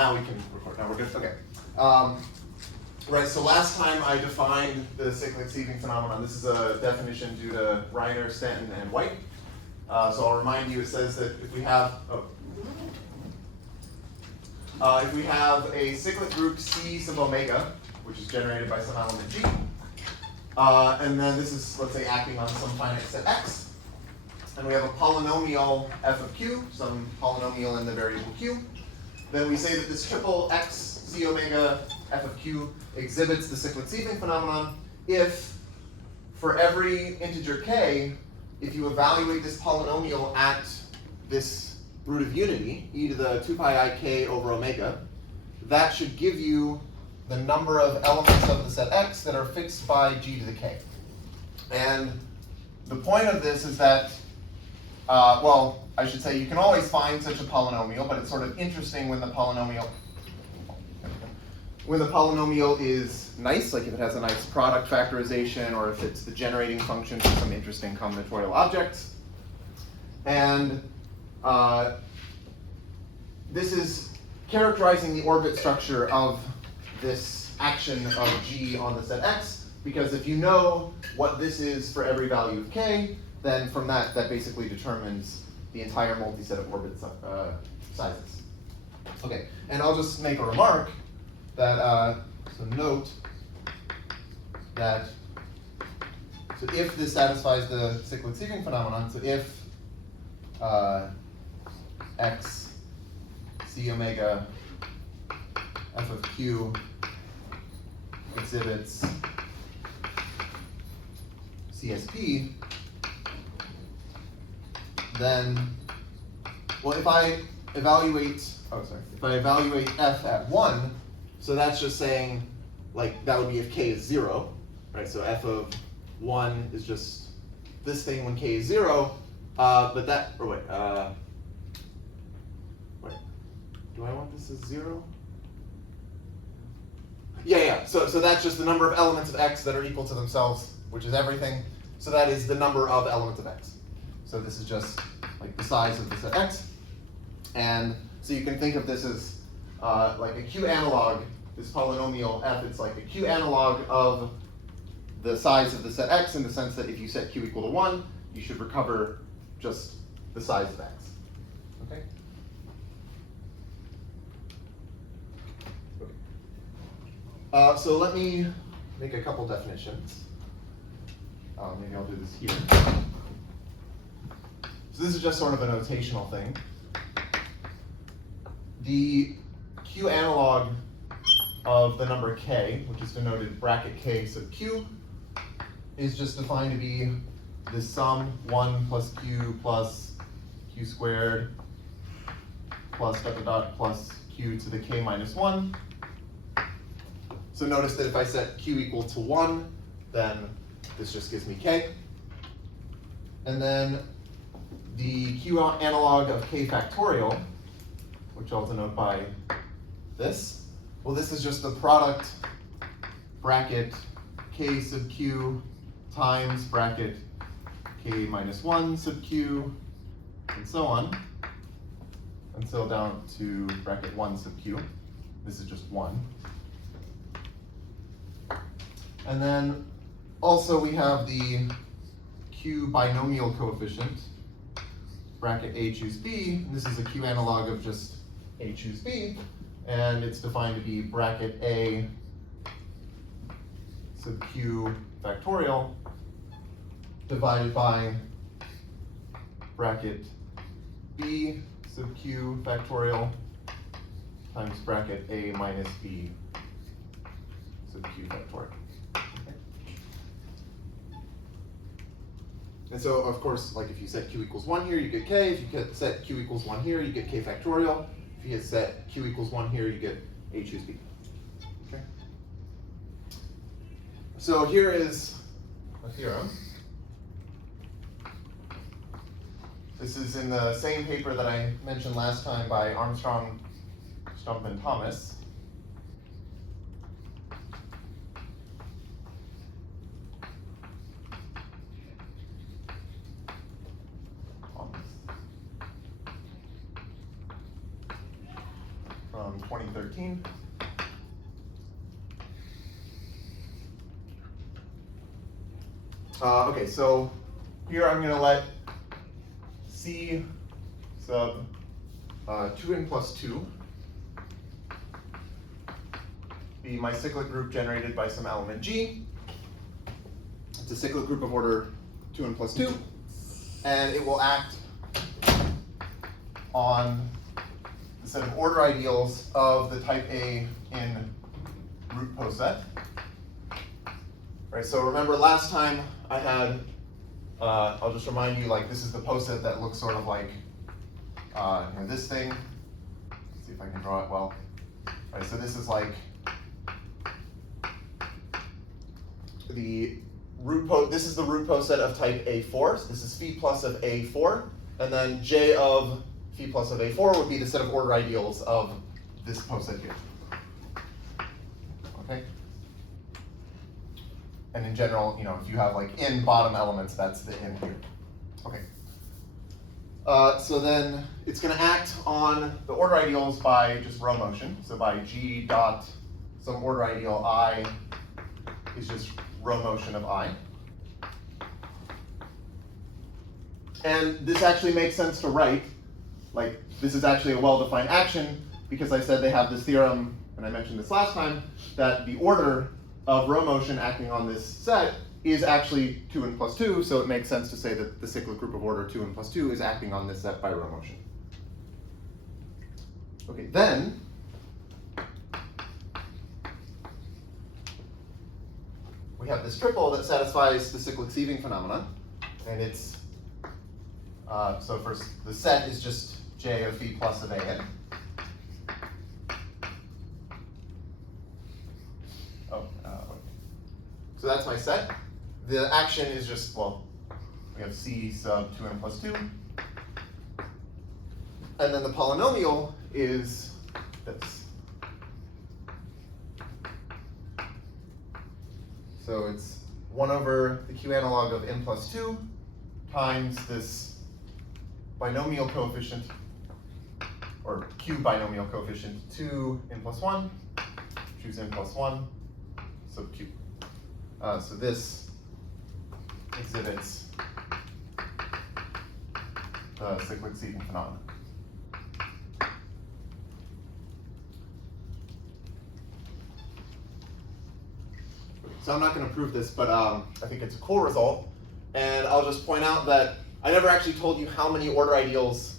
now we can record. Now we're good. Okay. Right, so last time I defined the cyclic sieving phenomenon. This is a definition due to Reiner, Stanton, and White. So I'll remind you, it says that if we have, if we have a cyclic group C sub omega, which is generated by some element G, and then this is, let's say, acting on some finite set X, and we have a polynomial f of q, some polynomial in the variable q, then we say that this triple X C omega f of q exhibits the cyclic sieving phenomenon if, for every integer k, if you evaluate this polynomial at this root of unity, e to the 2 pi I k over omega, that should give you the number of elements of the set X that are fixed by g to the k. And the point of this is that, well, I should say you can always find such a polynomial, but it's sort of interesting when the polynomial is nice, like if it has a nice product factorization, or if it's the generating function for some interesting combinatorial objects. And this is characterizing the orbit structure of this action of G on the set X, because if you know what this is for every value of K, then from that basically determines the entire multiset of orbit sizes. Okay, and I'll just make a remark that, so note that, so if this satisfies the cyclic sieving phenomenon, so if X C omega f of q exhibits CSP, then, well, if I evaluate f at 1, so that's just saying, like, that would be if k is 0, right? So f of 1 is just this thing when k is 0, but that, or wait, do I want this as 0? Yeah, so that's just the number of elements of X that are equal to themselves, which is everything. So that is the number of elements of X. So this is just like the size of the set X. And so you can think of this as like a Q analog, this polynomial f, it's like a Q analog of the size of the set X, in the sense that if you set Q equal to 1, you should recover just the size of X. Okay? So let me make a couple definitions. Maybe I'll do this here. So this is just sort of a notational thing. The Q analog of the number k, which is denoted bracket k sub q, is just defined to be the sum 1 plus q squared plus dot dot dot plus q to the k minus 1. So notice that if I set q equal to 1, then this just gives me k. And then the Q analog of k factorial, which I'll denote by this, well, this is just the product bracket k sub q times bracket k minus 1 sub q, and so on, until down to bracket 1 sub q. This is just 1. And then also we have the Q binomial coefficient, bracket A choose B. And this is a Q analog of just A choose B. And it's defined to be bracket A sub Q factorial divided by bracket B sub Q factorial times bracket A minus B sub Q factorial. And so, of course, like if you set q equals 1 here, you get k. If you set q equals 1 here, you get k factorial. If you set q equals 1 here, you get a choose b. Okay. So here is a theorem. This is in the same paper that I mentioned last time by Armstrong, Stump, and Thomas. From 2013. Okay, so here I'm going to let C sub 2n plus 2 be my cyclic group generated by some element G. It's a cyclic group of order 2n plus 2, and it will act on the set of order ideals of the type A in root poset. Right, so remember last time I had, I'll just remind you, like this is the poset that looks sort of like this thing. Let's see if I can draw it well. Right, so this is like the this is the root poset of type A4. So this is phi plus of A4, and then J of phi plus of A4 would be the set of order ideals of this poset here. Okay. And in general, if you have like in bottom elements, that's the in here. Okay. So then it's going to act on the order ideals by just row motion. So by G dot some order ideal I is just row motion of I. And this actually makes sense to write. Like this is actually a well-defined action because I said they have this theorem, and I mentioned this last time, that the order of row motion acting on this set is actually 2n plus 2, so it makes sense to say that the cyclic group of order 2n plus 2 is acting on this set by row motion. Okay, then we have this triple that satisfies the cyclic sieving phenomenon, and it's so first the set is just J of phi plus of an. So that's my set. The action is just, well, we have C sub 2n plus 2. And then the polynomial is this. So it's 1 over the Q analog of n plus 2 times this binomial coefficient, or Q binomial coefficient 2 n plus 1, choose n plus 1, sub Q. So this exhibits the cyclic sieving phenomenon. So I'm not going to prove this, but I think it's a cool result. And I'll just point out that I never actually told you how many order ideals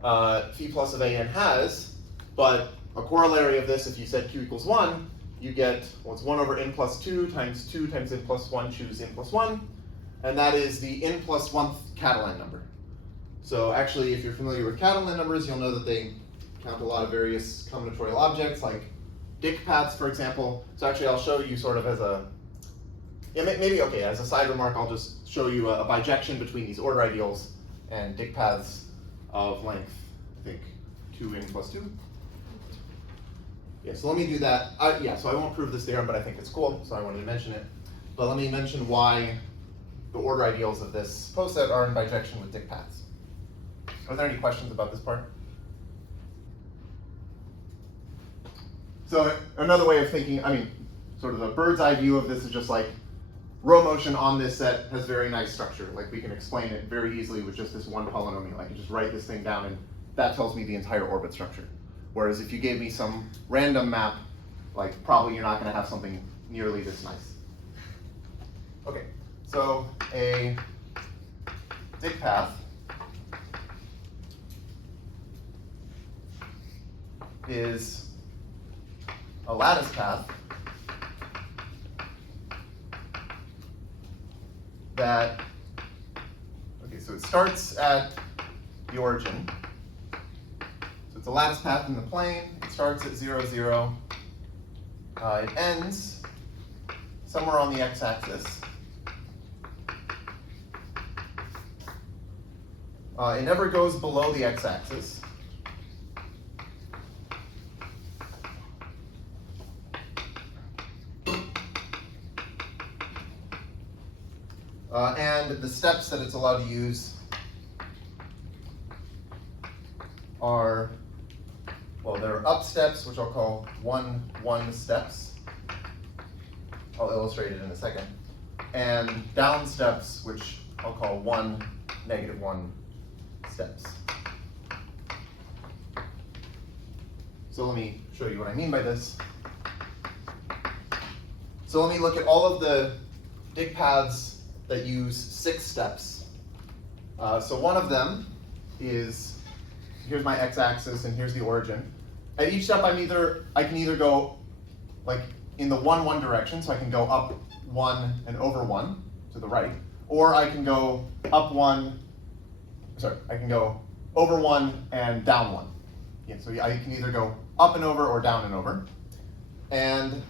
phi plus of an has, but a corollary of this, if you said Q equals 1, you get, well, it's 1 over n plus 2 times n plus 1, choose n plus 1. And that is the n plus 1th Catalan number. So actually, if you're familiar with Catalan numbers, you'll know that they count a lot of various combinatorial objects, like dict paths, for example. So actually, I'll show you sort of as a, maybe, okay, as a side remark, I'll just show you a bijection between these order ideals and dict paths of length, I think, 2n plus 2. Yeah, so let me do that. So I won't prove this theorem, but I think it's cool, so I wanted to mention it. But let me mention why the order ideals of this poset are in bijection with dict paths. Are there any questions about this part? So another way of thinking, sort of the bird's eye view of this is just like row motion on this set has very nice structure. Like we can explain it very easily with just this one polynomial. I can just write this thing down and that tells me the entire orbit structure. Whereas if you gave me some random map, like probably you're not going to have something nearly this nice. Okay, so a dict path is a lattice path that, okay, so it starts at the origin. It's a lattice path in the plane. It starts at 0, 0. It ends somewhere on the x-axis. It never goes below the x-axis. And the steps that it's allowed to use are, well, there are up steps, which I'll call 1, 1 steps. I'll illustrate it in a second. And down steps, which I'll call 1, -1 steps. So let me show you what I mean by this. So let me look at all of the dig paths that use 6 steps. So one of them is, here's my x-axis and here's the origin. At each step I can either go like in the 1, 1 direction, so I can go up 1 and over 1 to the right, or I can go up 1, sorry, I can go over 1 and down 1. Yeah, so I can either go up and over or down and over. And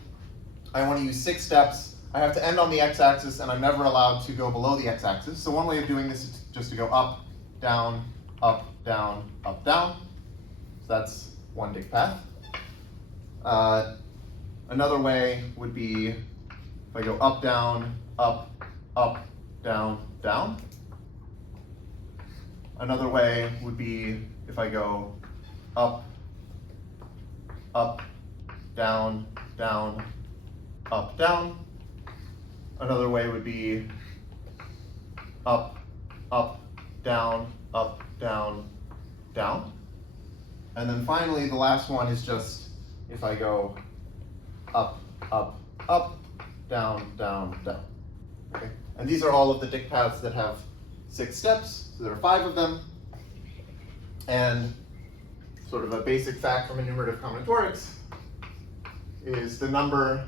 I want to use 6 steps. I have to end on the x-axis, and I'm never allowed to go below the x-axis. So one way of doing this is just to go up, down, up, down, up, down. So that's one dig path. Another way would be if I go up, down, up, up, down, down. Another way would be if I go up, up, down, down, up, down. Another way would be up, up, down, down. And then finally, the last one is just if I go up, up, up, down, down, down. Okay? And these are all of the dig paths that have 6 steps. So there are 5 of them. And sort of a basic fact from enumerative combinatorics is the number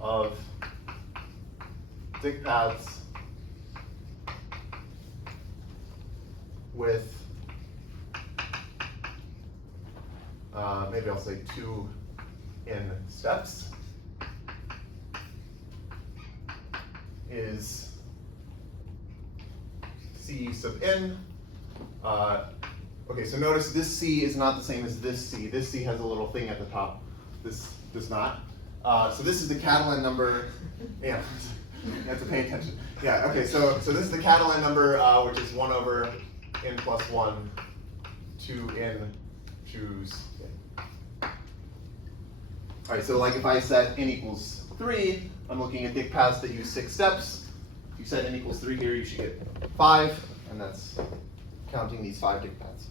of dig paths with, maybe I'll say 2 in steps, is C sub n. Okay, so notice this C is not the same as this C. This C has a little thing at the top. This does not. So this is the Catalan number. Yeah, you have to pay attention. Yeah, okay, so this is the Catalan number, which is 1 over n plus 1, 2 n choose n. All right, so like if I set n equals 3, I'm looking at dig paths that use 6 steps. If you set n equals 3 here, you should get 5, and that's counting these 5 dig paths.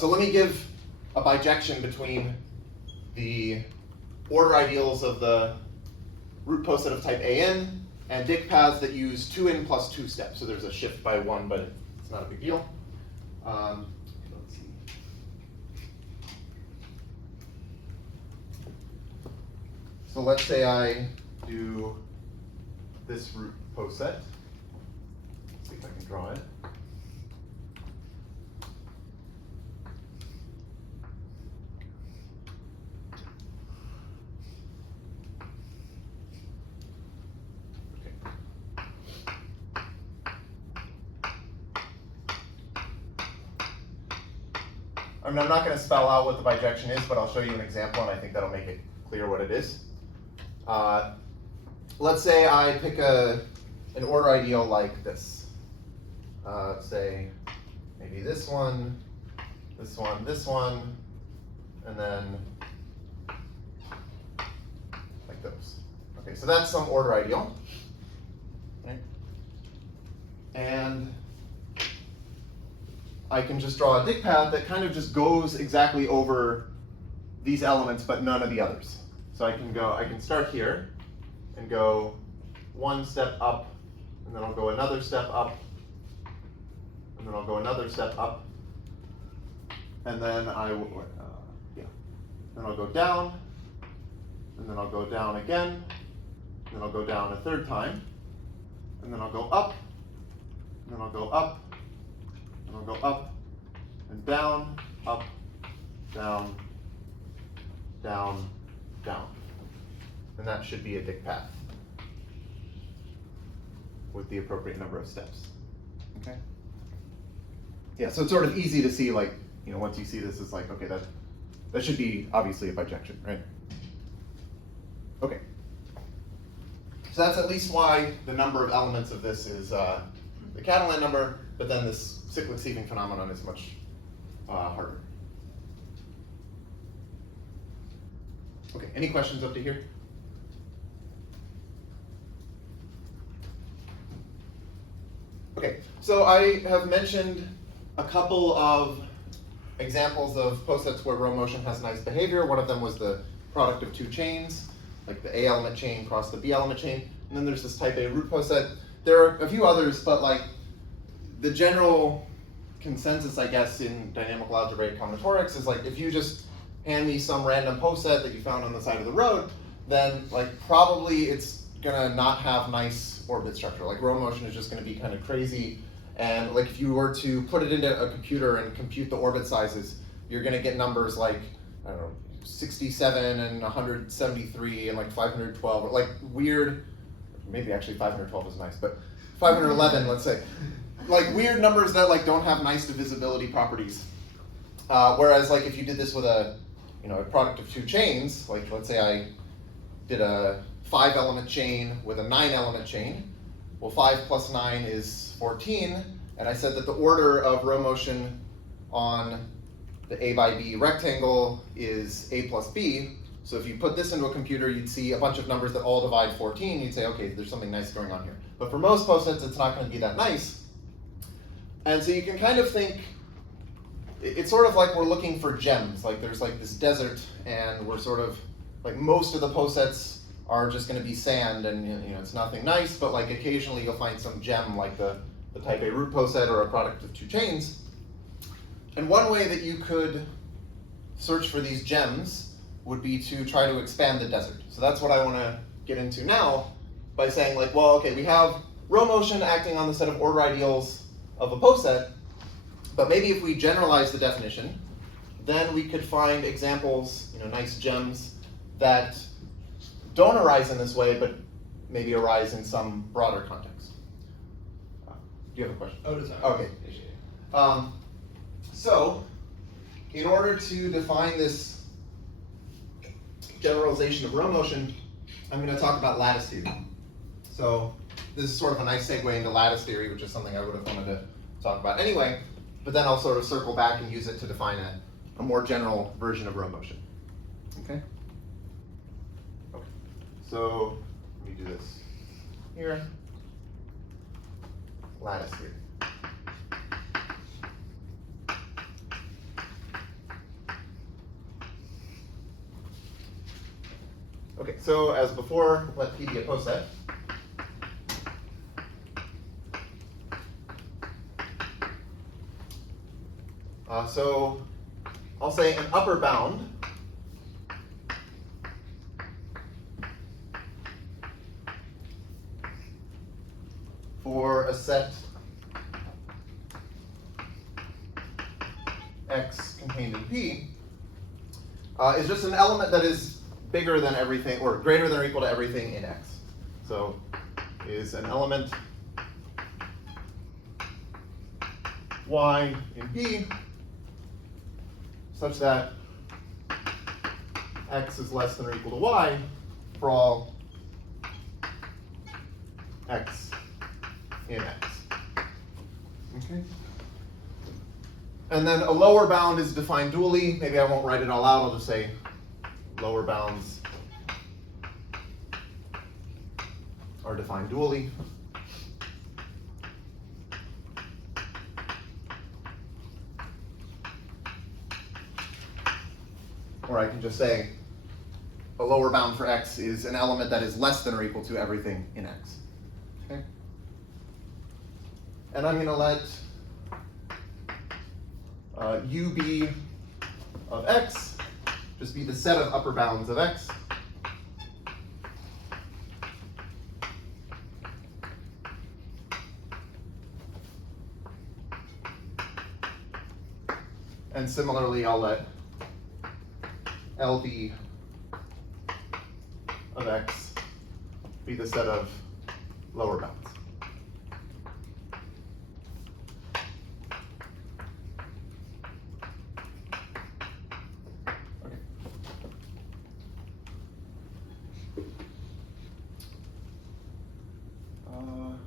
So let me give a bijection between the order ideals of the root poset of type AN and dig paths that use 2n plus 2 steps. So there's a shift by 1, but it's not a big deal. Let's see. So let's say I do this root poset. Let's see if I can draw it. I mean, I'm not going to spell out what the bijection is, but I'll show you an example, and I think that'll make it clear what it is. Let's say I pick an order ideal like this. Say maybe this one, this one, this one, and then like those. Okay, so that's some order ideal. Okay. And I can just draw a dig path that kind of just goes exactly over these elements, but none of the others. So I can start here and go 1 step up, and then I'll go another step up, and then I'll go another step up, and then then I'll go down, and then I'll go down again, and then I'll go down a 3rd time, and then I'll go up, and then I'll go up, and I'll go up and down, up, down, down, down. And that should be a dig path with the appropriate number of steps. Okay? Yeah, so it's sort of easy to see, like, you know, once you see this, it's like, okay, that should be obviously a bijection, right? Okay. So that's at least why the number of elements of this is the Catalan number. but then this cyclic sieving phenomenon is much harder. Okay, any questions up to here? Okay, so I have mentioned a couple of examples of posets where row motion has nice behavior. One of them was the product of two chains, like the A element chain cross the B element chain. And then there's this type A root poset. There are a few others, but like the general consensus, I guess, in dynamical algebraic combinatorics is like if you just hand me some random poset that you found on the side of the road, then like probably it's gonna not have nice orbit structure. Like row motion is just gonna be kind of crazy. And like if you were to put it into a computer and compute the orbit sizes, you're gonna get numbers like, I don't know, 67 and 173 and like 512, or like weird, maybe actually 512 is nice, but 511, let's say. Like weird numbers that like don't have nice divisibility properties. Whereas like if you did this with a product of two chains, like let's say I did a 5-element chain with a 9-element chain. Well, 5 plus 9 is 14, and I said that the order of row motion on the A by B rectangle is A plus B. So if you put this into a computer, you'd see a bunch of numbers that all divide 14. You'd say, okay, there's something nice going on here. But for most posets, it's not going to be that nice. And so you can kind of think, it's sort of like we're looking for gems. Like there's like this desert, and we're sort of, like most of the posets are just going to be sand, and it's nothing nice, but like occasionally you'll find some gem like the type A root poset or a product of two chains. And one way that you could search for these gems would be to try to expand the desert. So that's what I want to get into now by saying like, well, okay, we have row motion acting on the set of order ideals of a poset, but maybe if we generalize the definition, then we could find examples, nice gems that don't arise in this way, but maybe arise in some broader context. Do you have a question? Oh, does that? Okay. So, in order to define this generalization of row motion, I'm going to talk about lattice theory. So, this is sort of a nice segue into lattice theory, which is something I would have wanted to talk about anyway, but then I'll sort of circle back and use it to define a more general version of row motion. Okay? Okay. So, let me do this here. Lattice theory. Okay, so as before, let P be a poset. So I'll say an upper bound for a set X contained in P is just an element that is bigger than everything, or greater than or equal to everything in X. So is an element Y in P such that X is less than or equal to Y for all X in X. Okay. And then a lower bound is defined dually. Maybe I won't write it all out. I'll just say lower bounds are defined dually. Or I can just say a lower bound for X is an element that is less than or equal to everything in X. Okay? And I'm going to let UB of X just be the set of upper bounds of X. And similarly, I'll let LB of X be the set of lower bounds. Okay. I'll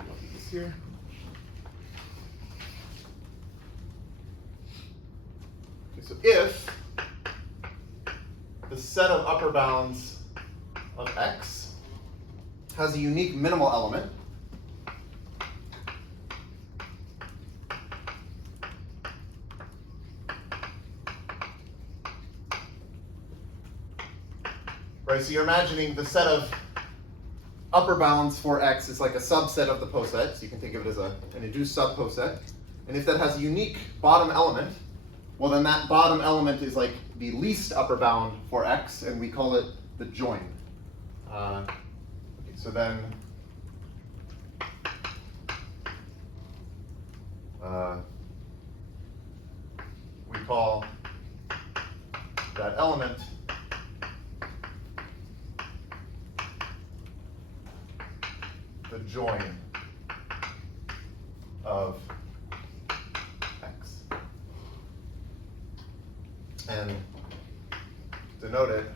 do this here. Okay, so if the set of upper bounds of X has a unique minimal element, right? So you're imagining the set of upper bounds for X is like a subset of the poset, so you can think of it as an induced subposet. And if that has a unique bottom element, well then that bottom element is like the least upper bound for X, and we call it the join. Okay, so then we call that element the join of X, and denote it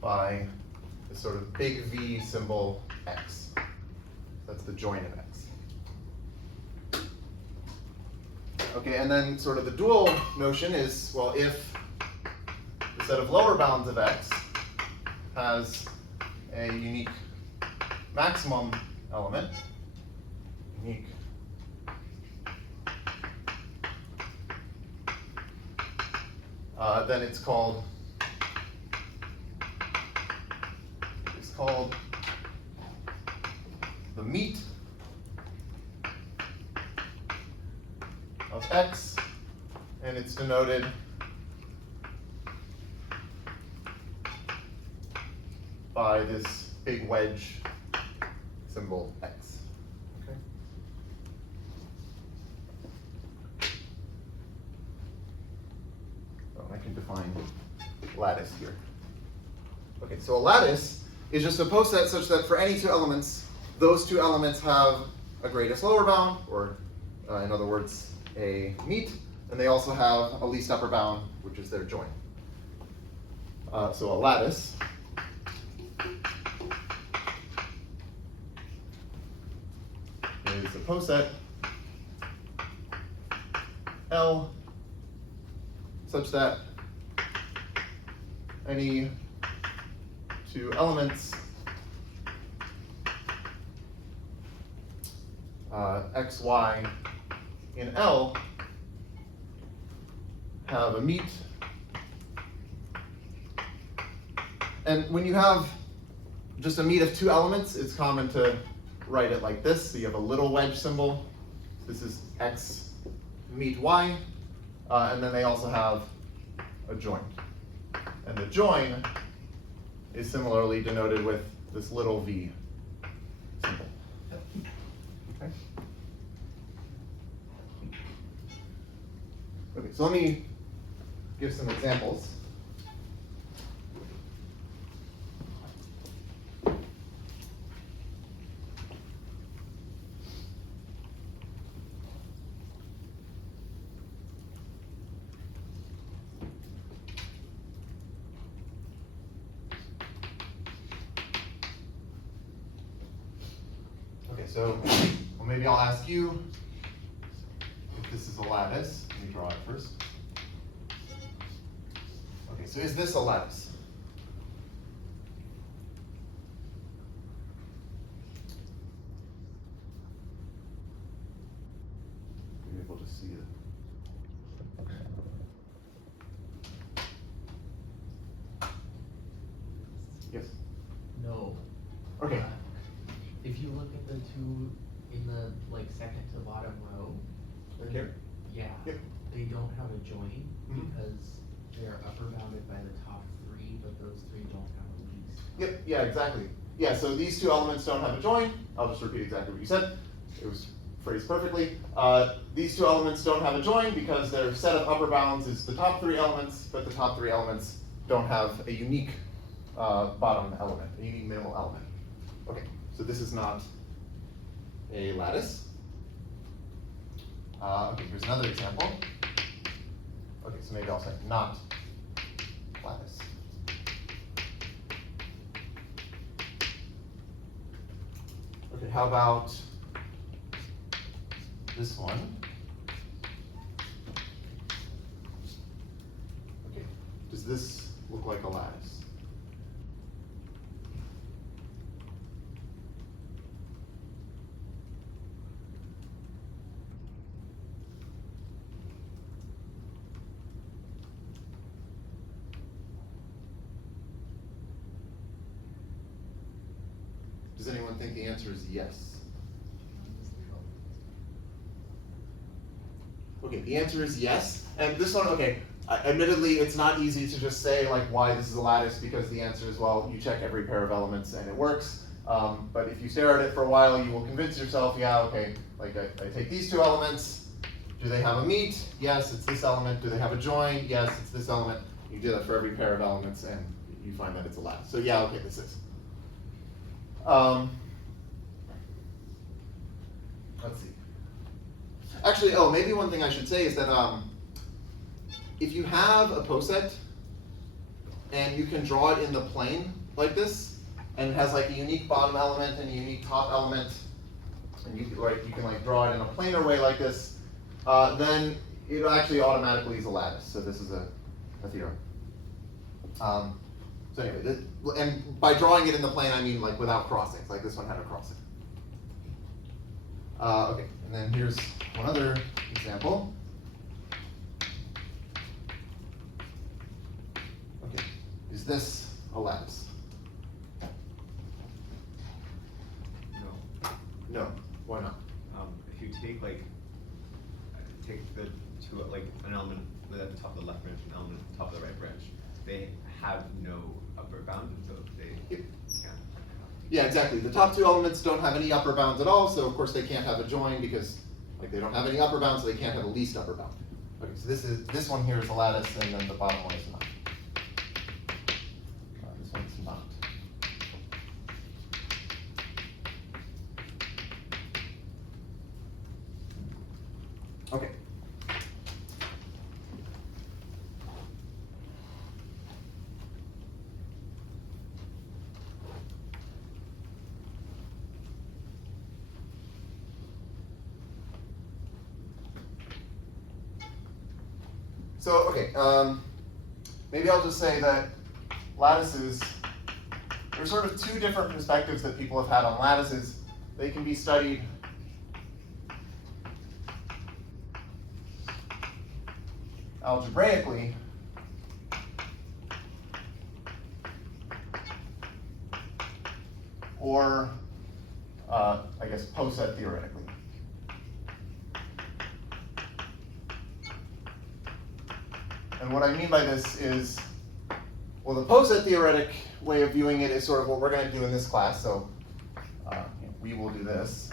by this sort of big V symbol X. That's the join of X. Okay, and then sort of the dual notion is, well, if the set of lower bounds of X has a unique maximum element, unique then it's called the meat of X, and it's denoted by this big wedge symbol X. Okay. So I can define lattice here. Okay, so a lattice is just a poset such that for any two elements, those two elements have a greatest lower bound, or in other words, a meet, and they also have a least upper bound, which is their join. So a lattice is a poset L such that any two elements x, y in L have a meet. And when you have just a meet of two elements, it's common to write it like this. So you have a little wedge symbol. This is x meet y. And then they also have a join. And the join is similarly denoted with this little v symbol. Okay. Okay, so let me give some examples. So, well, maybe I'll ask you if this is a lattice. Let me draw it first. Okay, so is this a lattice? Maybe we'll just see it. Yes? No. Okay. If you look at the two in the second to bottom row, Here? yeah, Yep. they don't have a join Mhm. because they're upper bounded by the top three, but those three don't have a least. Yep, yeah, exactly. Yeah, so these two elements don't have a join. I'll just repeat exactly what you said. It was phrased perfectly. These two elements don't have a join because their set of upper bounds is the top three elements, but the top three elements don't have a unique bottom element, a unique minimal element. Okay, so this is not a lattice. Okay, here's another example. Okay, so maybe I'll say not lattice. Okay, how about this one. Okay, does this look like a lattice? Does anyone think the answer is yes? Okay, the answer is yes. And this one, okay, admittedly, it's not easy to just say like why this is a lattice, because the answer is, well, you check every pair of elements and it works. But if you stare at it for a while, you will convince yourself, yeah, okay, like I take these two elements, do they have a meet? Yes, it's this element. Do they have a join? Yes, it's this element. You do that for every pair of elements and you find that it's a lattice. So yeah, okay, this is. Let's see. Actually, oh, maybe one thing I should say is that if you have a poset and you can draw it in the plane like this, and it has like a unique bottom element and a unique top element, and you can like draw it in a planar way like this, then it actually automatically is a lattice. So this is a theorem. So anyway, and by drawing it in the plane, I mean like without crossings. Like this one had a crossing. Okay, and then here's one other example. Okay, is this a lattice? No. No. Why not? If you take the two, like an element at the top of the left branch and an element at the top of the right branch, they have no upper bound, and so they can't. Yeah, exactly. The top two elements don't have any upper bounds at all, so of course they can't have a join because like they don't have any upper bounds, so they can't have a least upper bound. Okay, so this one here is a lattice, and then the bottom one is not. This one is not. Okay. So, okay, maybe I'll just say that lattices, there's sort of two different perspectives that people have had on lattices. They can be studied algebraically, or I guess poset theoretically. And what I mean by this is, well, the poset theoretic way of viewing it is sort of what we're going to do in this class. So we will do this,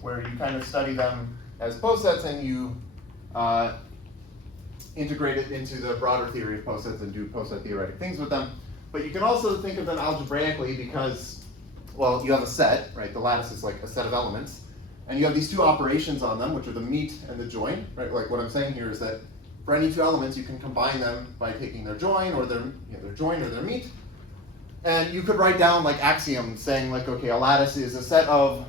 where you kind of study them as posets and you integrate it into the broader theory of posets and do poset theoretic things with them. But you can also think of them algebraically because, well, you have a set, right? The lattice is like a set of elements. And you have these two operations on them, which are the meet and the join, right? Like what I'm saying here is that for any two elements, you can combine them by taking their join or their join or their meet. And you could write down like axioms saying like, okay, a lattice is a set of,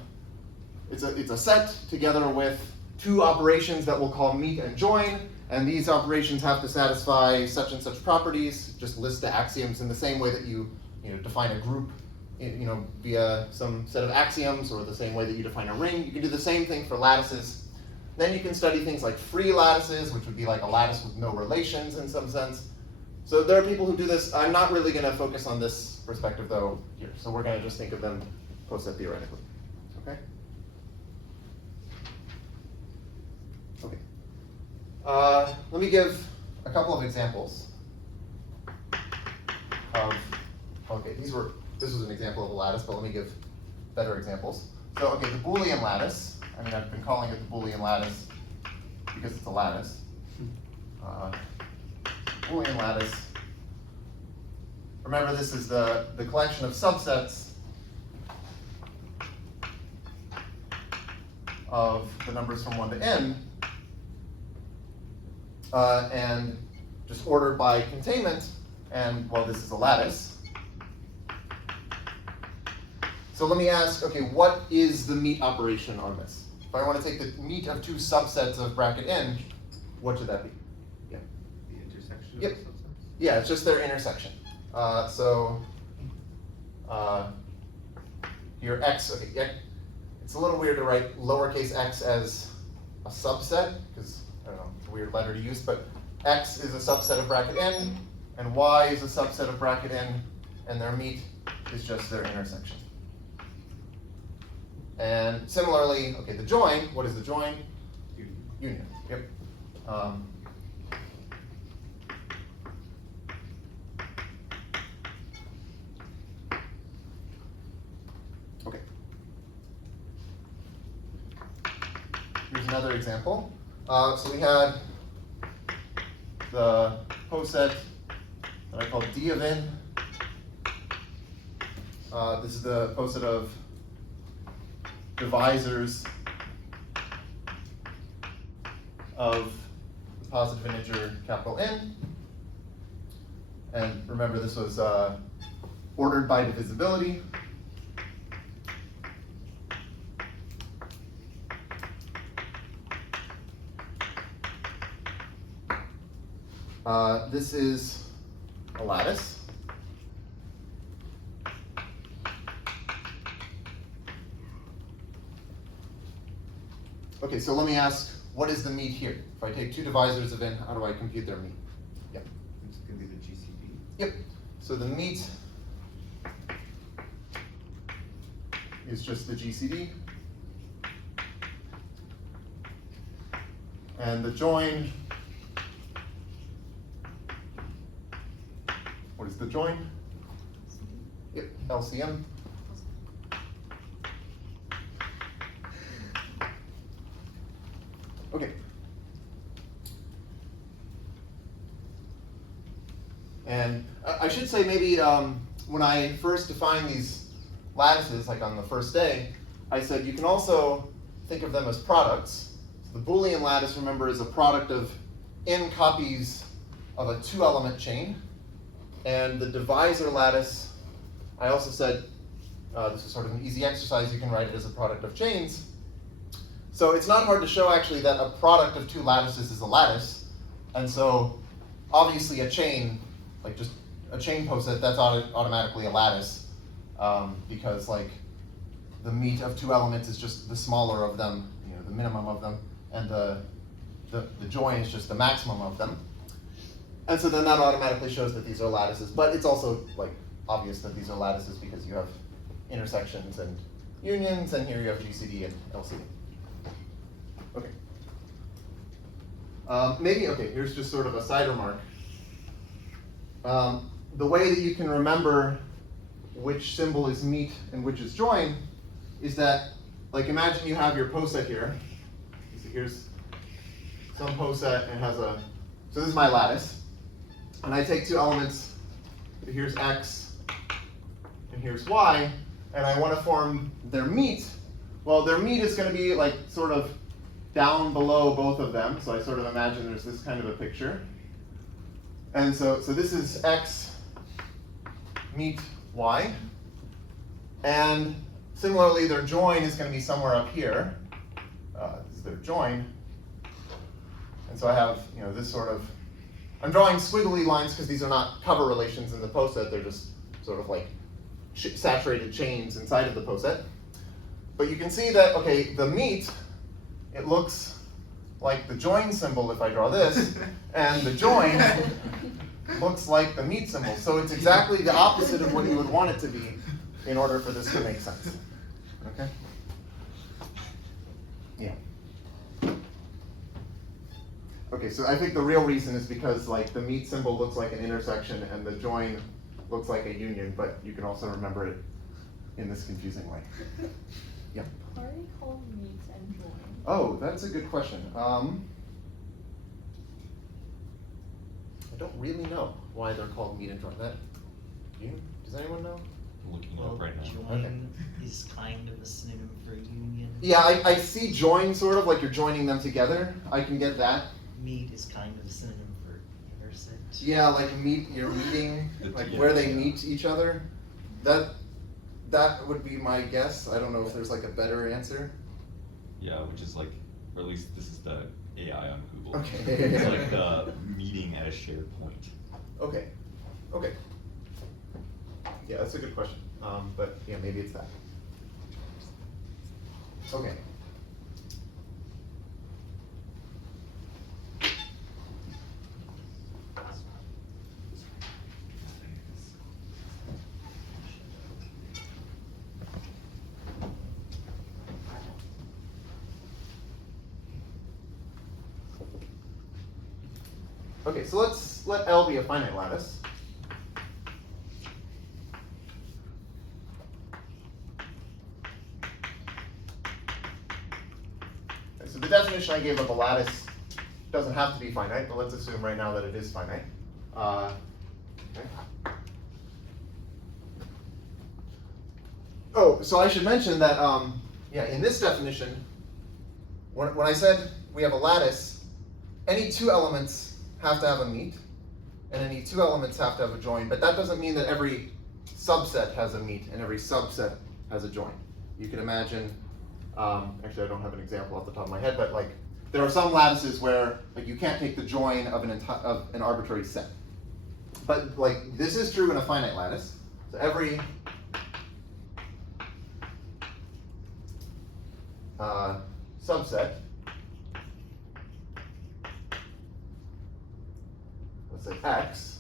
it's a set together with two operations that we'll call meet and join. And these operations have to satisfy such and such properties. Just list the axioms in the same way that you define a group via some set of axioms, or the same way that you define a ring. You can do the same thing for lattices. Then you can study things like free lattices, which would be like a lattice with no relations in some sense. So there are people who do this. I'm not really going to focus on this perspective though here. So we're going to just think of them poset theoretically. Okay? Okay. Let me give a couple of examples of, okay, this was an example of a lattice, but let me give better examples. So, okay, the Boolean lattice, I mean, I've been calling it the Boolean lattice because it's a lattice. Boolean lattice, remember this is the collection of subsets of the numbers from 1 to n, and just ordered by containment, and well, this is a lattice. So So let me ask, okay, what is the meet operation on this? If I want to take the meet of two subsets of bracket n, what should that be? Yeah. The intersection Yep. of the subsets? Yeah, it's just their intersection. Here x, okay, yeah, it's a little weird to write lowercase x as a subset, because, I don't know, it's a weird letter to use, but x is a subset of bracket n, and y is a subset of bracket n, and their meet is just their intersection. And similarly, okay, the join, what is the join? Union, yep. Okay. Here's another example. So we had the poset that I called D of n. This is the poset of divisors of the positive integer capital N. And remember, this was ordered by divisibility. This is a lattice. Okay, so let me ask, what is the meet here? If I take two divisors of n, how do I compute their meet? Yeah. It's going to be the GCD. Yep. So the meet is just the GCD. And the join, what is the join? Yep, LCM. Okay. And I should say maybe when I first defined these lattices, like on the first day, I said you can also think of them as products. So the Boolean lattice, remember, is a product of n copies of a two-element chain. And the divisor lattice, I also said, this is sort of an easy exercise, you can write it as a product of chains. So it's not hard to show actually that a product of two lattices is a lattice. And so obviously a chain, like just a chain poset, that's automatically a lattice, because like the meet of two elements is just the smaller of them, you know, the minimum of them, and the join is just the maximum of them. And so then that automatically shows that these are lattices, but it's also like obvious that these are lattices because you have intersections and unions, and here you have GCD and LCD. Okay. Maybe, okay, here's just sort of a side remark. The way that you can remember which symbol is meet and which is join is that, like, imagine you have your poset here. So here's some poset and it has a, so this is my lattice. And I take two elements, here's x and here's y, and I want to form their meet. Well, their meet is going to be like sort of down below both of them. So I sort of imagine there's this kind of a picture. And so this is x meet y. And similarly, their join is going to be somewhere up here. This is their join. And so I have, you know, this sort of, I'm drawing squiggly lines because these are not cover relations in the poset. They're just sort of like saturated chains inside of the poset. But you can see that, okay, the meet, it looks like the join symbol if I draw this, and the join looks like the meet symbol. So it's exactly the opposite of what you would want it to be in order for this to make sense. Okay? Yeah. Okay, so I think the real reason is because like the meet symbol looks like an intersection and the join looks like a union, but you can also remember it in this confusing way. Yeah. Why are they called meet and join? Oh, that's a good question. I don't really know why they're called meet and join. That, does anyone know? Looking Well, up right now. join is kind of a synonym for union. Yeah, I see join sort of like you're joining them together. I can get that. Meet is kind of a synonym for intersect. Yeah, like you're meeting, like where they meet each other. That that would be my guess. I don't know if there's like a better answer. Yeah, which is like, or at least this is the AI on Google. Okay. It's like the meeting at a shared point. Okay. Okay. Yeah, that's a good question. But yeah, maybe it's that. Okay. Okay, so let's let L be a finite lattice. Okay, so the definition I gave of a lattice doesn't have to be finite, but let's assume right now that it is finite. Okay. Oh, so I should mention that, yeah, in this definition, when I said we have a lattice, any two elements have to have a meet, and any two elements have to have a join, but that doesn't mean that every subset has a meet and every subset has a join. You can imagine, actually I don't have an example off the top of my head, but like there are some lattices where like you can't take the join of an arbitrary set. But like this is true in a finite lattice. So every subset, let's say X,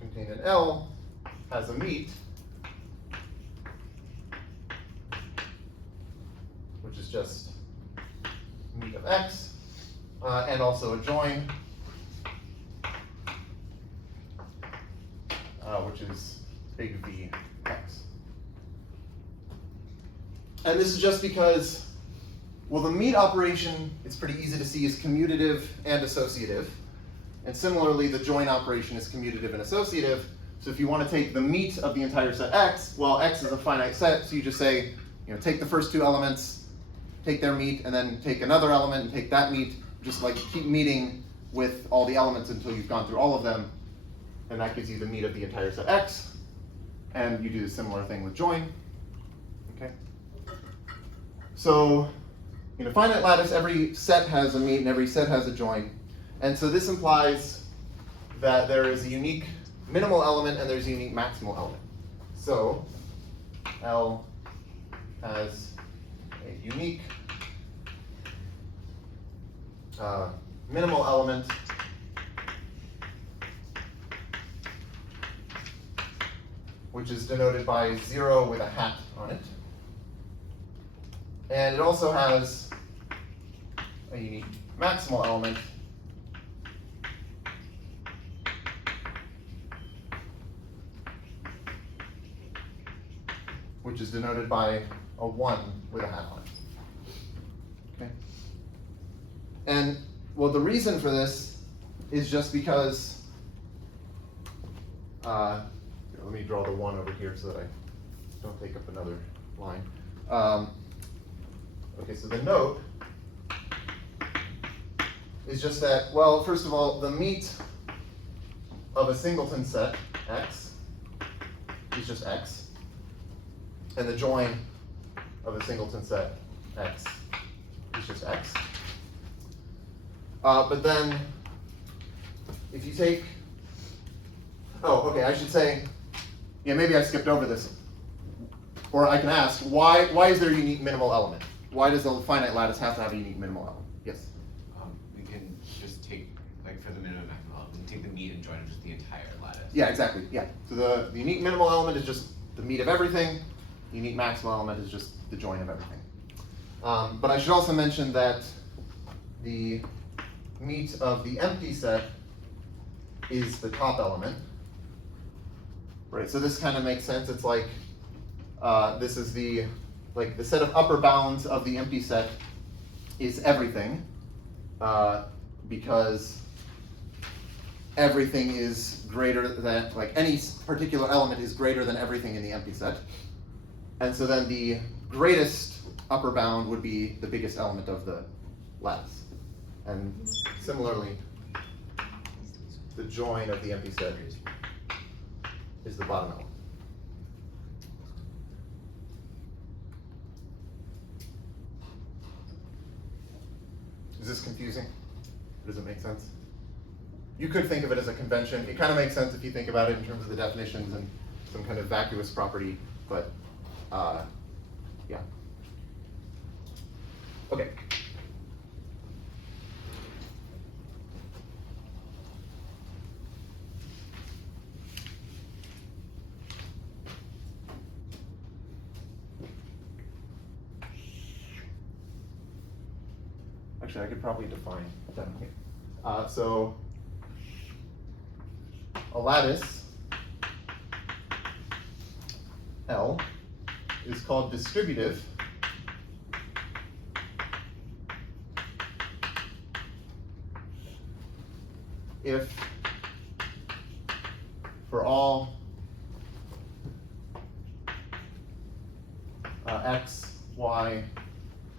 contained in L, has a meet, which is just meet of X, and also a join, which is big V X. And this is just because, well, the meet operation, it's pretty easy to see, is commutative and associative. And similarly, the join operation is commutative and associative. So if you want to take the meet of the entire set X, well, X is a finite set, so you just say, take the first two elements, take their meet, and then take another element and take that meet. Just like keep meeting with all the elements until you've gone through all of them. And that gives you the meet of the entire set X. And you do a similar thing with join. Okay. So in a finite lattice, every set has a meet and every set has a join. And so this implies that there is a unique minimal element and there's a unique maximal element. So L has a unique minimal element which is denoted by 0 with a hat on it. And it also has a unique maximal element which is denoted by a 1 with a hat on it. Okay. And well, the reason for this is just because, here, let me draw the 1 over here so that I don't take up another line. Okay, so the note is just that, well, first of all, the meet of a singleton set, X, is just X. And the join of a singleton set, X, is just X. But then, if you take, oh, okay, I should say, yeah, maybe I skipped over this. Or I can ask, why is there a unique minimal element? Why does the finite lattice have to have a unique minimal element? Yes? We can just take, like for the minimum and maximum element, take the meet and join of just the entire lattice. Yeah, exactly, yeah. So the unique minimal element is just the meet of everything. The unique maximal element is just the join of everything. But I should also mention that the meet of the empty set is the top element. Right, so this kind of makes sense. It's like this is the set of upper bounds of the empty set is everything, because everything is greater than, like any particular element is greater than everything in the empty set. And so then the greatest upper bound would be the biggest element of the lattice. And similarly, the join of the empty set is the bottom element. Is this confusing? Does it make sense? You could think of it as a convention. It kind of makes sense if you think about it in terms of the definitions and some kind of vacuous property, but yeah. Okay. Actually, I could probably define that. So a lattice L is called distributive if for all x, y,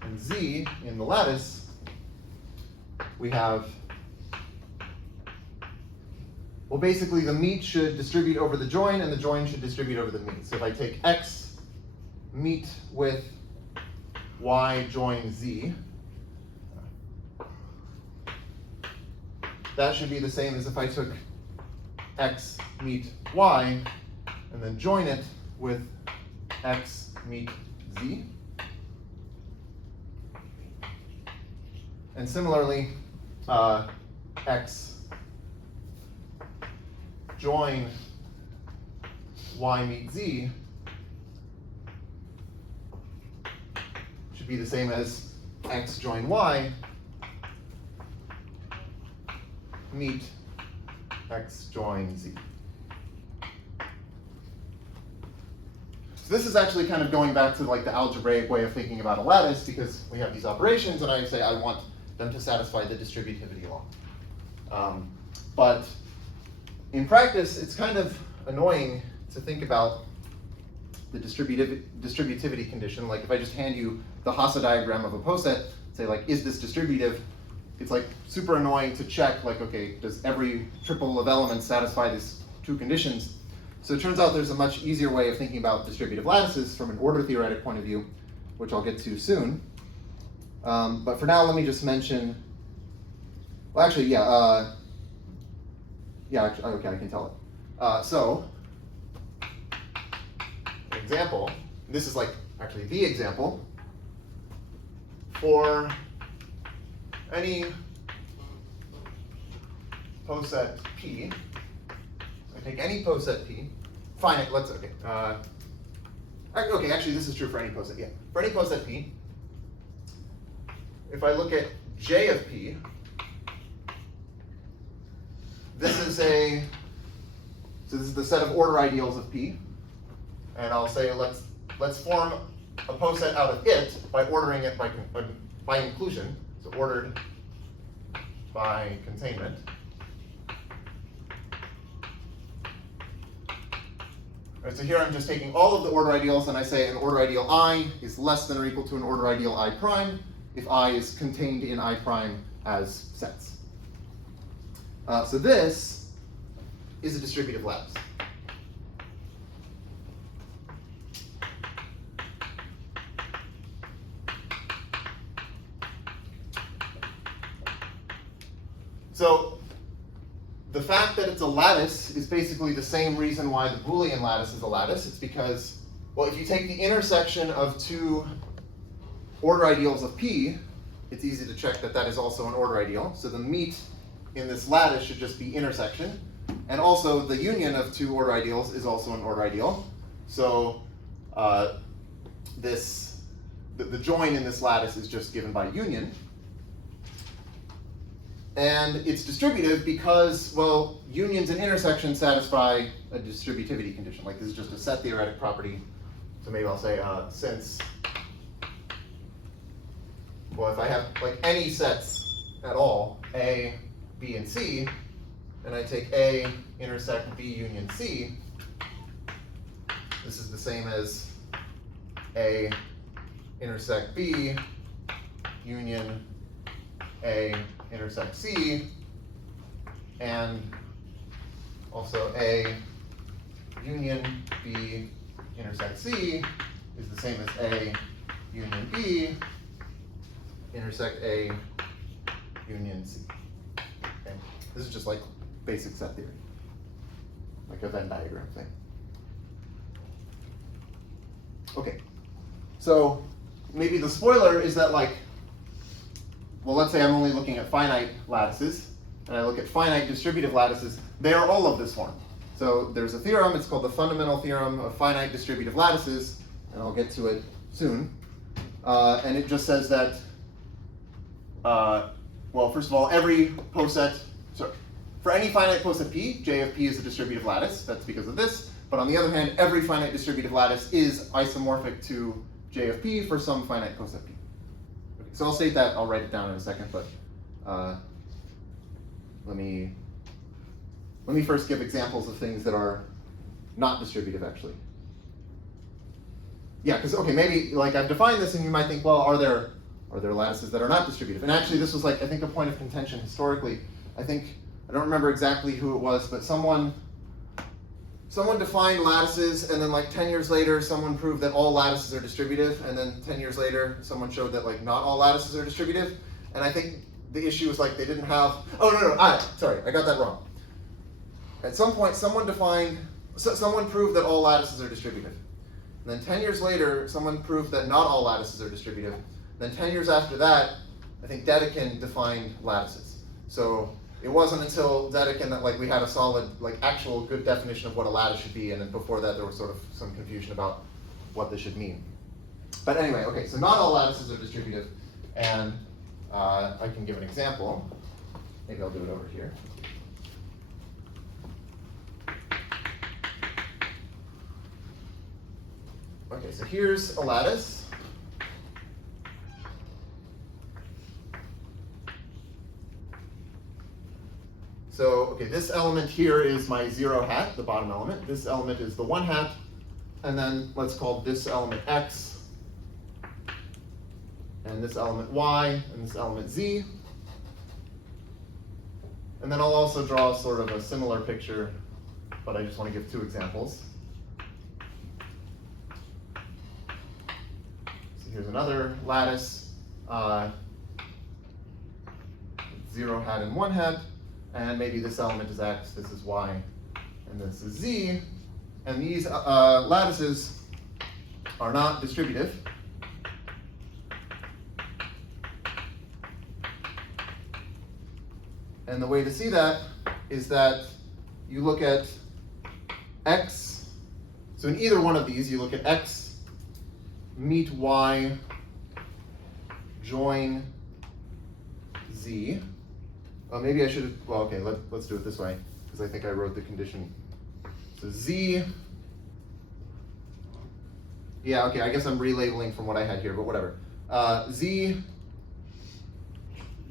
and z in the lattice, we have, well, basically the meet should distribute over the join and the join should distribute over the meet. So if I take x meet with y join z, that should be the same as if I took x meet y and then join it with x meet z. And similarly, x join y meet z should be the same as x join y meet x join z. So this is actually kind of going back to like the algebraic way of thinking about a lattice, because we have these operations and I say I want them to satisfy the distributivity law. But in practice, it's kind of annoying to think about the distributivity condition. Like if I just hand you the Hasse diagram of a poset, say like, is this distributive? It's like super annoying to check like, okay, does every triple of elements satisfy these two conditions? So it turns out there's a much easier way of thinking about distributive lattices from an order theoretic point of view, which I'll get to soon. But for now, let me just mention, well, actually, yeah, okay, I can tell it. So, example, this is like actually the example for any poset P. So I take any poset P, finite, let's, okay. Okay, actually this is true for any poset, yeah. For any poset P, if I look at J of P, this is so this is the set of order ideals of P, and I'll say let's form a poset out of it by ordering it by inclusion, so ordered by containment. All right, so here I'm just taking all of the order ideals and I say an order ideal I is less than or equal to an order ideal I prime if I is contained in I prime as sets. So this is a distributive lattice. So the fact that it's a lattice is basically the same reason why the Boolean lattice is a lattice. It's because, well, if you take the intersection of two order ideals of P, it's easy to check that that is also an order ideal. So the meet in this lattice should just be intersection. And also the union of two order ideals is also an order ideal. So the join in this lattice is just given by union. And it's distributive because, well, unions and intersections satisfy a distributivity condition. Like this is just a set theoretic property. So maybe I'll say since, well, if I have like any sets at all, A, B, and C, and I take A intersect B union C, this is the same as A intersect B union A intersect C, and also A union B intersect C is the same as A union B intersect A union C. Okay? This is just like basic set theory, like a Venn diagram thing. Okay, so maybe the spoiler is that like, well, let's say I'm only looking at finite lattices, and I look at finite distributive lattices, they are all of this form. So there's a theorem, it's called the fundamental theorem of finite distributive lattices, and I'll get to it soon. And it just says that, well, first of all, every poset, for any finite poset P, J of P is a distributive lattice, that's because of this. But on the other hand, every finite distributive lattice is isomorphic to J of P for some finite poset P. Okay, so I'll state that, I'll write it down in a second, but let me first give examples of things that are not distributive, actually. Yeah, because, okay, maybe, like, I've defined this, and you might think, well, are there lattices that are not distributive? And actually, this was, like, I think a point of contention historically. I don't remember exactly who it was, but someone defined lattices, and then, like, 10 years later, someone proved that all lattices are distributive, and then 10 years later, someone showed that, like, not all lattices are distributive. And I think the issue was, like, they didn't have, sorry, I got that wrong. At some point, someone proved that all lattices are distributive. And then 10 years later, someone proved that not all lattices are distributive. Then 10 years after that, I think Dedekind defined lattices. So it wasn't until Dedekind that like we had a solid, like actual good definition of what a lattice should be, and then before that there was sort of some confusion about what this should mean. But anyway, okay, so not all lattices are distributive, and I can give an example. Maybe I'll do it over here. Okay, so here's a lattice. So, okay, this element here is my 0 hat, the bottom element. This element is the 1 hat. And then let's call this element x, and this element y, and this element z. And then I'll also draw sort of a similar picture, but I just want to give 2 examples. Here's another lattice, 0 hat and 1 hat, and maybe this element is x, this is y, and this is z. And these lattices are not distributive. And the way to see that is that you look at x, so in either one of these, you look at x meet y, join z. Maybe I should have, well, okay, let's do it this way, because I think I wrote the condition. So z, yeah, okay, I guess I'm relabeling from what I had here, but whatever. Z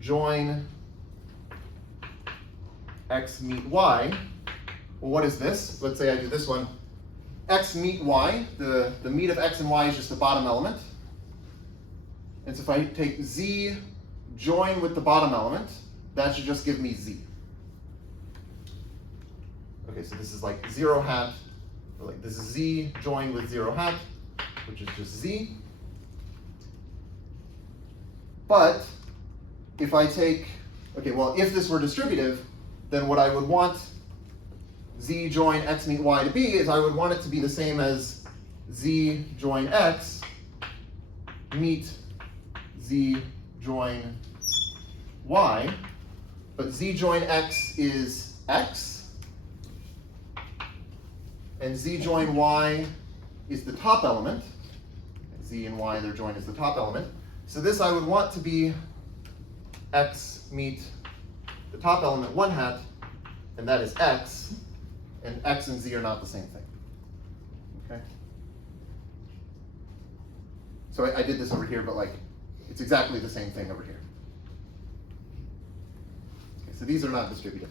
join x meet y. Well, what is this? Let's say I do this one. X meet y, the meet of x and y is just the bottom element. And so if I take z join with the bottom element, that should just give me z. Okay, so this is like 0 hat, or like this is z joined with 0 hat, which is just z. But if I take, okay, well, if this were distributive, then what I would want z join x meet y to be is I would want it to be the same as z join x meet z join y, but z join x is x, and z join y is the top element. Z and y, their join is the top element. So this I would want to be x meet the top element 1 hat, and that is x, and x and z are not the same thing. Okay? So I did this over here, but like it's exactly the same thing over here. Okay, so these are not distributive.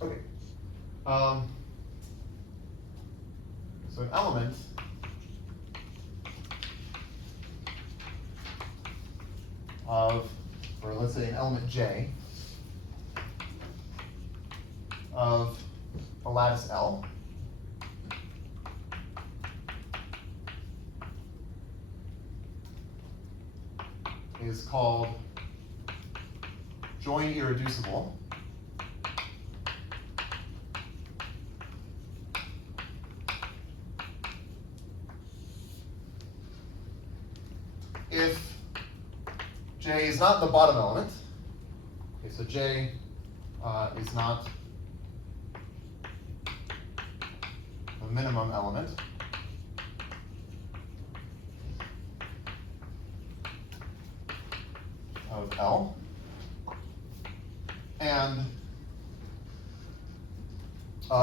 Okay. So an element of, or let's say an element J, of a lattice L is called join irreducible if J is not the bottom element. Okay, so J is not the minimum element of L, and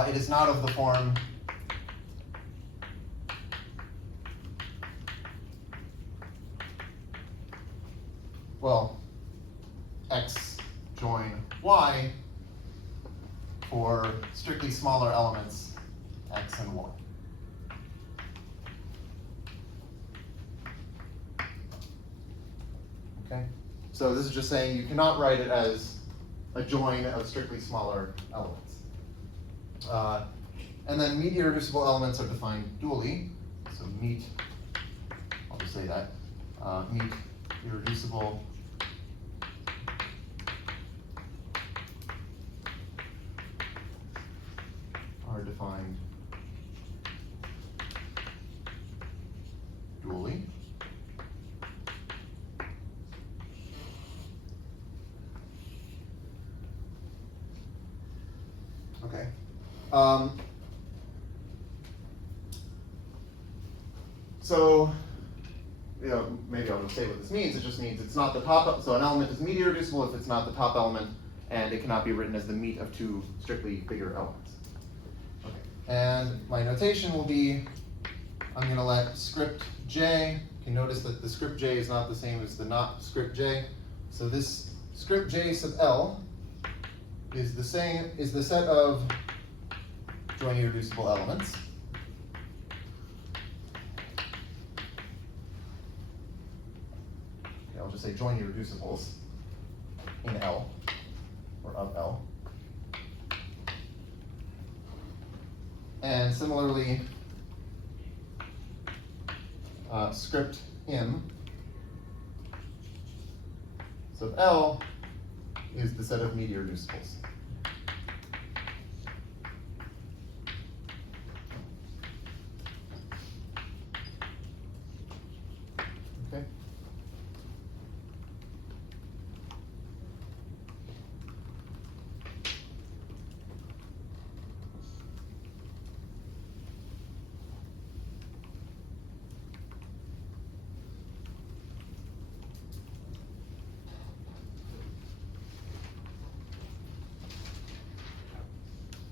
it is not of the form well, X join Y for strictly smaller elements X and Y. Okay, so this is just saying you cannot write it as a join of strictly smaller elements. And then meet irreducible elements are defined dually. So meet, I'll just say that, meet irreducible are defined dually. Okay. So, you know, maybe I'll just say what this means. It just means it's not the top, so an element is meet irreducible if it's not the top element, and it cannot be written as the meet of two strictly bigger elements. Okay. And my notation will be, I'm gonna let script J, okay, notice that the script J is not the same as the not script J. So this script J sub L is the same, is the set of join irreducible elements. Okay, I'll just say join irreducibles in L, or of L. And similarly, script im sub L is the set of meet irreducibles. Okay.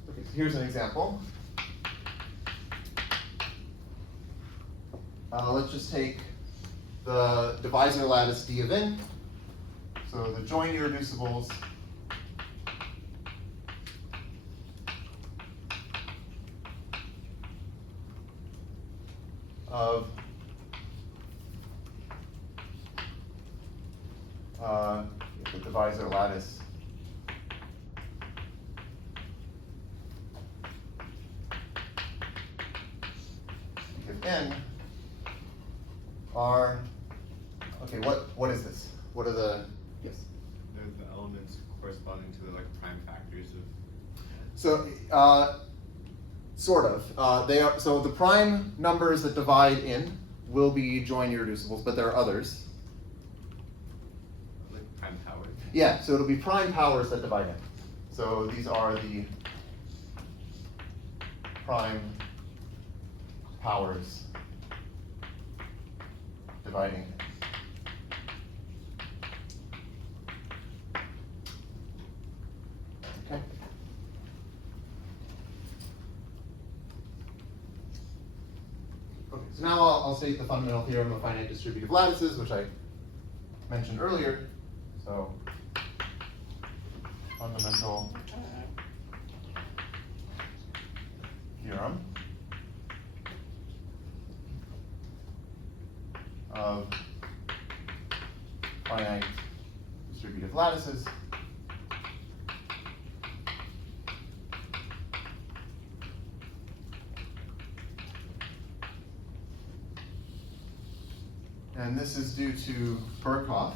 Okay, so here's an example. Let's just take the divisor lattice D of n. So the join irreducibles of the divisor lattice if n are, okay, what is this? What are the, yes? The elements corresponding to the like prime factors of. So, sort of. They are, so the prime numbers that divide in will be join irreducibles, but there are others. Like prime powers. Yeah, so it'll be prime powers that divide in. So these are the prime powers dividing. Okay. Okay, so now I'll state the fundamental theorem of finite distributive lattices, which I mentioned earlier. So, fundamental theorem of finite distributive lattices. And this is due to Birkhoff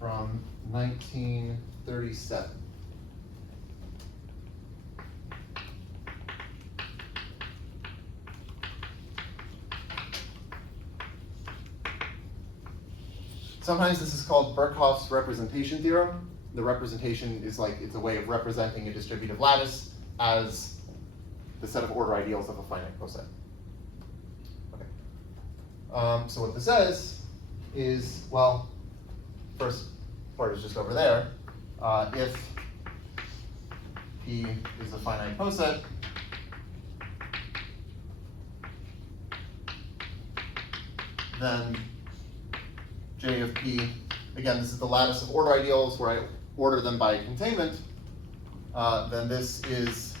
from 1937. Sometimes this is called Birkhoff's representation theorem. The representation is like, it's a way of representing a distributive lattice as the set of order ideals of a finite coset. Okay. So what this says is, well, first part is just over there. If P is a finite coset, then J of P, again, this is the lattice of order ideals where I order them by containment, then this is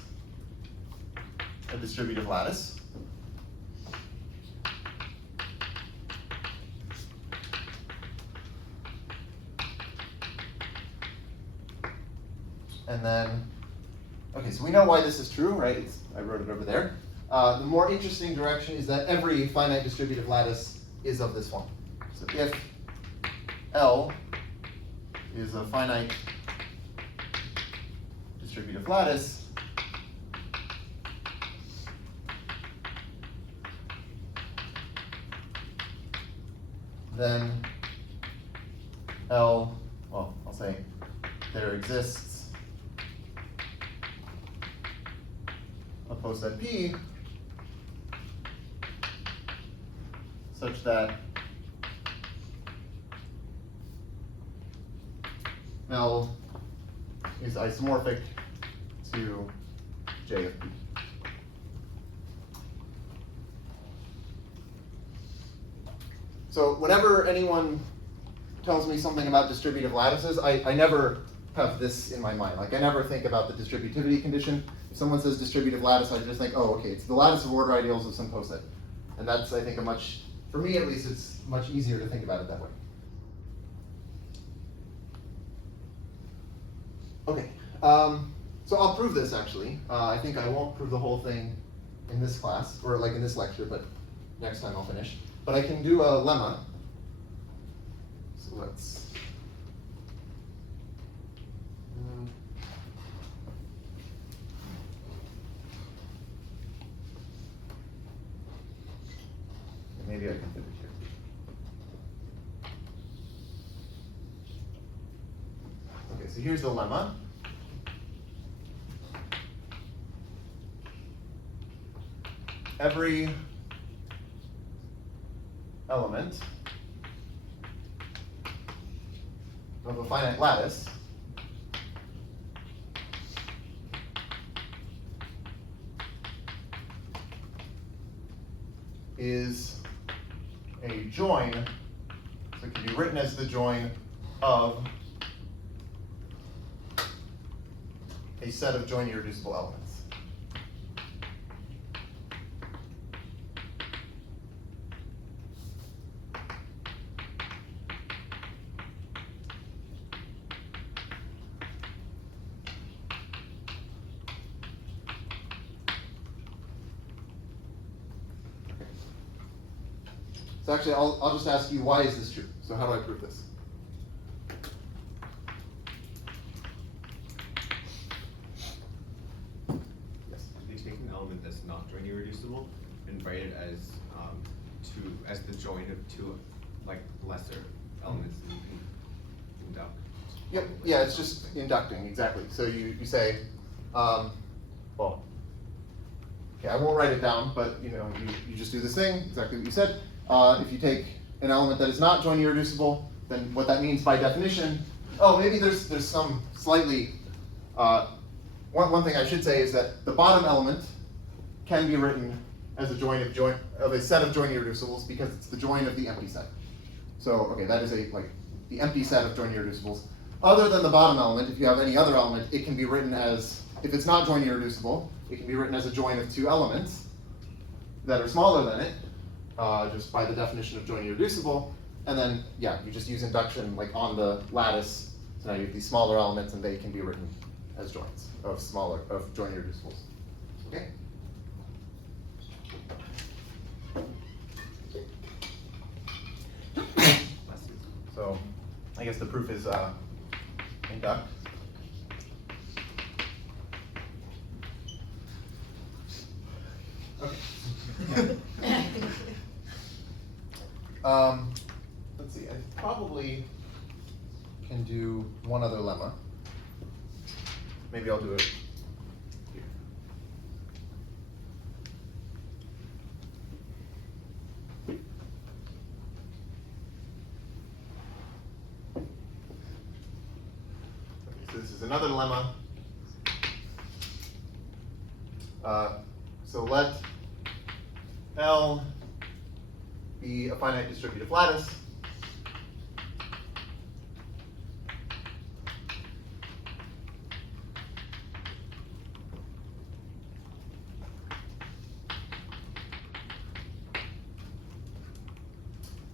a distributive lattice. And then, okay, so we know why this is true, right? I wrote it over there. The more interesting direction is that every finite distributive lattice is of this form. So if L is a finite distributive lattice, then L, well, I'll say there exists a poset P such that L is isomorphic to J of P. So whenever anyone tells me something about distributive lattices, I never have this in my mind. Like, I never think about the distributivity condition. If someone says distributive lattice, I just think, oh, okay, it's the lattice of order ideals of some poset. And that's, I think, a much, for me at least, it's much easier to think about it that way. Okay, so I'll prove this actually. I think I won't prove the whole thing in this class, or like in this lecture, but next time I'll finish. But I can do a lemma. So let's. Maybe I can fit it here. Okay, so here's the lemma. Every element of a finite lattice is a join, so it can be written as the join of a set of joint irreducible elements. So actually, I'll just ask you, why is this true? So how do I prove this? Yes. You take an element that's not joint irreducible and write it as as the join of two like lesser elements in induct. Yep. Yeah, it's just inducting, exactly. So you say, well, okay, I won't write it down, but you just do this thing, exactly what you said. If you take an element that is not joint irreducible, then what that means by definition, maybe there's some slightly, one thing I should say is that the bottom element can be written as a join of a set of joint irreducibles because it's the join of the empty set. So, okay, that is the empty set of joint irreducibles. Other than the bottom element, if you have any other element, it can be written as, if it's not joint irreducible, it can be written as a join of two elements that are smaller than it, just by the definition of joint irreducible. And then, yeah, you just use induction like on the lattice So now you have these smaller elements, and they can be written as joins of joint irreducibles. Okay. So I guess the proof is induct. Okay. Let's see. I probably can do one other lemma. Maybe I'll do it here. Okay, so this is another lemma. So let L be a finite distributive lattice.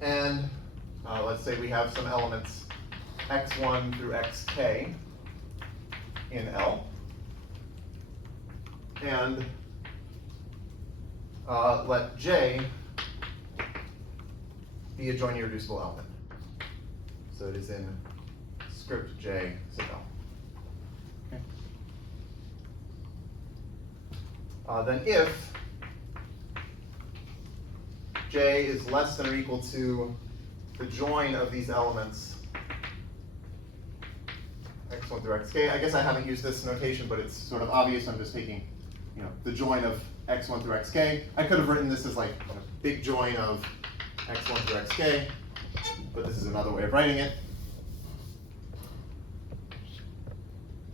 And let's say we have some elements x1 through xk in L. And let J be a joint irreducible element. So it is in script J sub L. Okay. Then if J is less than or equal to the join of these elements x1 through xk. I guess I haven't used this notation, but it's sort of obvious. I'm just taking, the join of x1 through xk. I could have written this as like a big join of x1 through xk, but this is another way of writing it.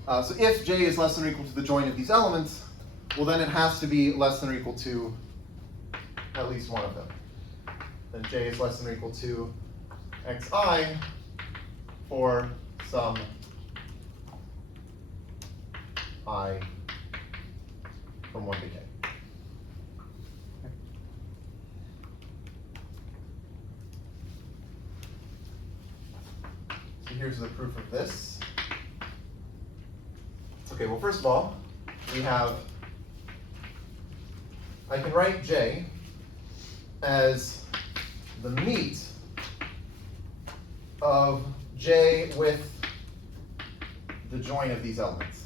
So if J is less than or equal to the join of these elements, well then it has to be less than or equal to at least one of them. Then J is less than or equal to xi for some I from 1 to k. So here's the proof of this. Okay, well, first of all, I can write J as the meet of J with the join of these elements.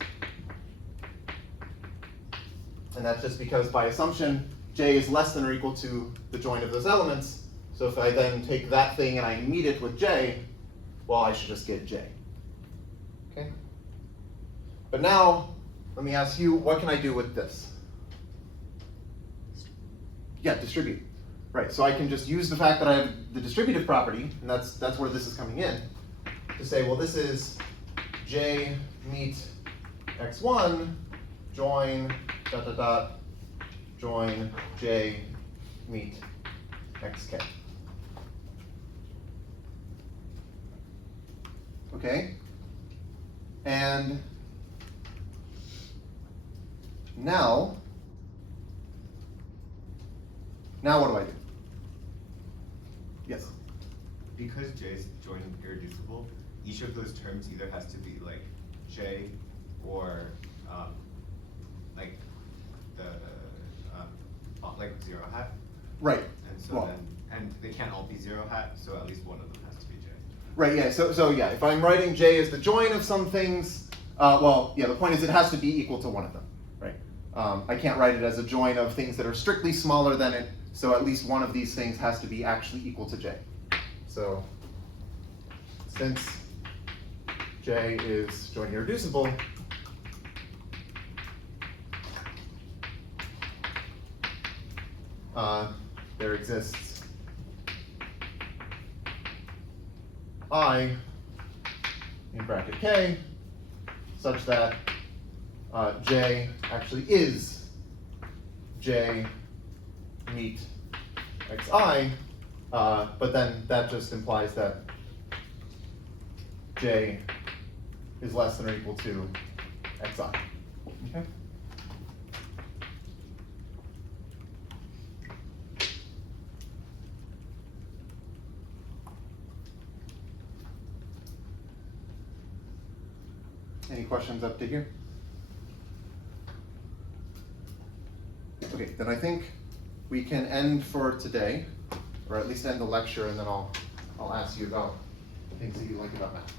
And that's just because by assumption, J is less than or equal to the join of those elements. So if I then take that thing and I meet it with J, well, I should just get J. Okay? But now, let me ask you, what can I do with this? Yeah, distribute. Right, so I can just use the fact that I have the distributive property, and that's where this is coming in, to say, well, this is J meet x1 join ... join J meet xk. Okay? And now what do I do? Yes? Because J is joint irreducible, each of those terms either has to be like J or like the like 0 hat. Right. And so and they can't all be 0 hat, so at least one of them has to be J. Right, yeah, so yeah, if I'm writing J as the join of some things, well, yeah, the point is it has to be equal to one of them, right? I can't write it as a join of things that are strictly smaller than it, so at least one of these things has to be actually equal to J. So since J is joint irreducible, there exists I in bracket K such that J actually is J meet xi, but then that just implies that J is less than or equal to xi. Okay? Any questions up to here? Okay, then I think we can end for today, or at least end the lecture, and then I'll ask you about things that you like about math.